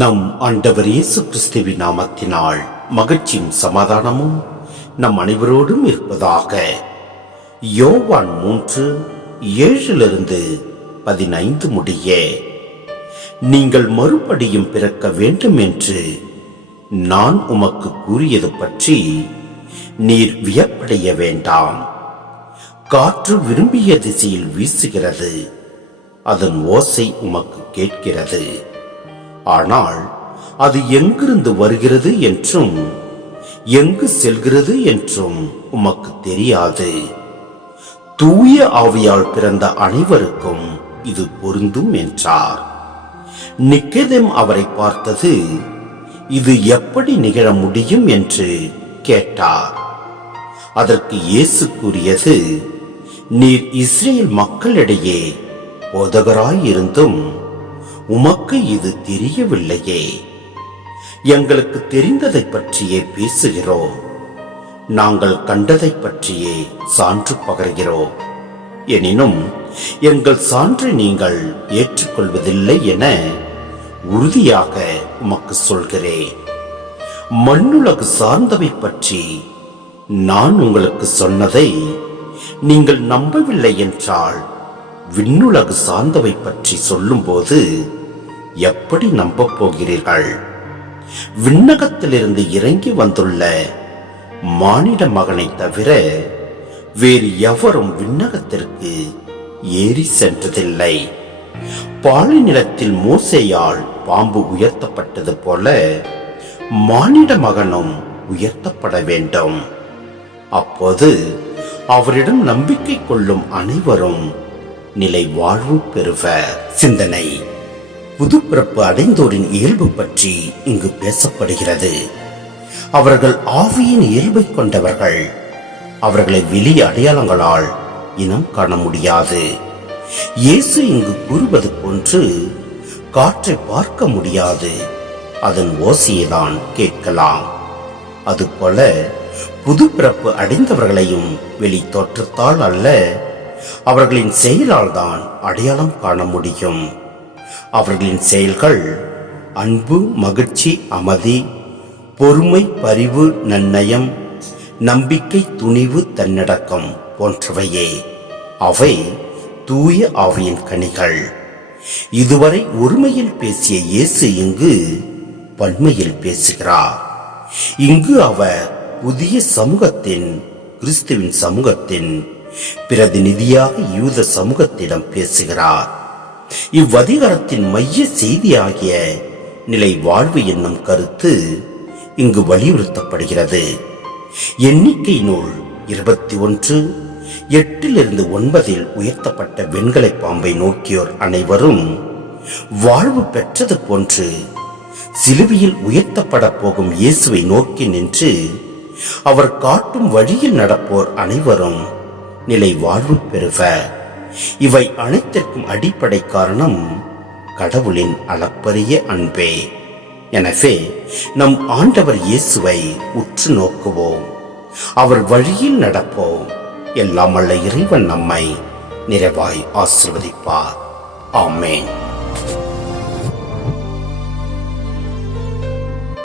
நம் ஆண்டவர் இயேசு கிறிஸ்துவின் நாமத்தினால் மகிழ்ச்சியும் சமாதானமும் நம் அனைவரோடும் இருப்பதாக. யோவான் 3:7-15 முடிய, நீங்கள் மறுபடியும் பிறக்க வேண்டும் என்று நான் உமக்கு கூறியது பற்றி நீர் வியப்படைய வேண்டாம். காற்று விரும்பிய திசையில் வீசுகிறது, அதன் ஓசை உமக்கு கேட்கிறது, ஆனால் அது எங்கிருந்து வருகிறது என்றும் எங்கு செல்கிறது என்றும் உமக்கு தெரியாது. தூய ஆவியால் பிறந்த அனைவருக்கும் இது பொருந்தும் என்றார். நிக்கோதேம் அவரை பார்த்தது, இது எப்படி நிகழ முடியும் என்று கேட்டார். அதற்கு இயேசு கூறியது, நீர் இஸ்ரேல் மக்களிடையே போதகராயிருந்தும் உமக்கு இது தெரியவில்லையே. எங்களுக்கு தெரிந்ததை பற்றியே பேசுகிறோம், நாங்கள் கண்டதை பற்றியே சான்று பகர்கிறோம். எனினும் எங்கள் சான்றை நீங்கள் ஏற்றுக்கொள்வதில்லை என உறுதியாக உமக்கு சொல்கிறேன். மண்ணுலகு சார்ந்தவை பற்றி நான் உங்களுக்கு சொன்னதை நீங்கள் நம்பவில்லை என்றால், விண்ணுலகு சார்ந்தவை பற்றி சொல்லும்போது எப்படி நம்பப் போகிறீர்கள்? விண்ணகத்திலிருந்து இறங்கி வந்துள்ள மானிட மகனை தவிர வேறு எவரும் விண்ணகத்திற்கு ஏறி சென்றதில்லை. பாலை நிலத்தில் மோசேயால் பாம்பு உயர்த்தப்பட்டது போல மானிட மகனும் உயர்த்தப்பட வேண்டும். அப்போது அவரிடம் நம்பிக்கை கொள்ளும் அனைவரும் நிலை வாழ்வு பெறுவர். சிந்தனை: புது பிறப்பு அடைந்தோரின் இயல்பு பற்றி இங்கு பேசப்படுகிறது. அவர்கள் ஆவியின் இயல்பை கொண்டவர்கள். அவர்களை வெளி அடையாளங்களால் இனம் காண முடியாது. இயேசு இங்கு கூறுவது போன்று காற்றை பார்க்க முடியாது, அதன் ஓசையைதான் கேட்கலாம். அதுபோல புது பிறப்பு அடைந்தவர்களையும் வெளி தோற்றத்தால் அல்ல, அவர்களின் செயலால் தான் அடையாளம் காண முடியும். அவர்களின் செயல்கள் அன்பு, மகிழ்ச்சி, அமைதி, பொறுமை, பரிவு, நன்னயம், நம்பிக்கை, துணிவு, தன்னடக்கம் போன்றவையே. அவை தூய ஆவியின் கனிகள். இதுவரை ஒருமையில் பேசிய இயேசு இங்கு பன்மையில் பேசுகிறார். இங்கு அவர் புதிய சமூகத்தின், கிறிஸ்துவின் சமூகத்தின் பிரதிநிதியாக யூத சமூகத்திடம் பேசுகிறார். இவ்வதிகாரத்தின் மைய செய்தியாகிய நிலை வாழ்வு என்னும் கருத்து இங்கு வலியுறுத்தப்படுகிறது. எண்ணிக்கை நூல் 21:8-9 உயர்த்தப்பட்ட வெண்கலை பாம்பை நோக்கியோர் அனைவரும் வாழ்வு பெற்றது போன்று சிலுவையில் உயர்த்தப்பட போகும் இயேசுவை நோக்கி நின்று அவர் காட்டும் வழியில் நடப்போர் அனைவரும் நிலை வாழ்வு பெறுவர். இவை அனைத்திற்கும் அடிப்படை காரணம் கடவுளின் அளப்பரிய அன்பே. எனவே நம் ஆண்டவர் இயேசுவை உற்று நோக்குவோம், அவர் வழியில் நடப்போம். எல்லாம் வல்ல இறைவன் நம்மை நிறைவாய் ஆசீர்வதிப்பார். ஆமென்.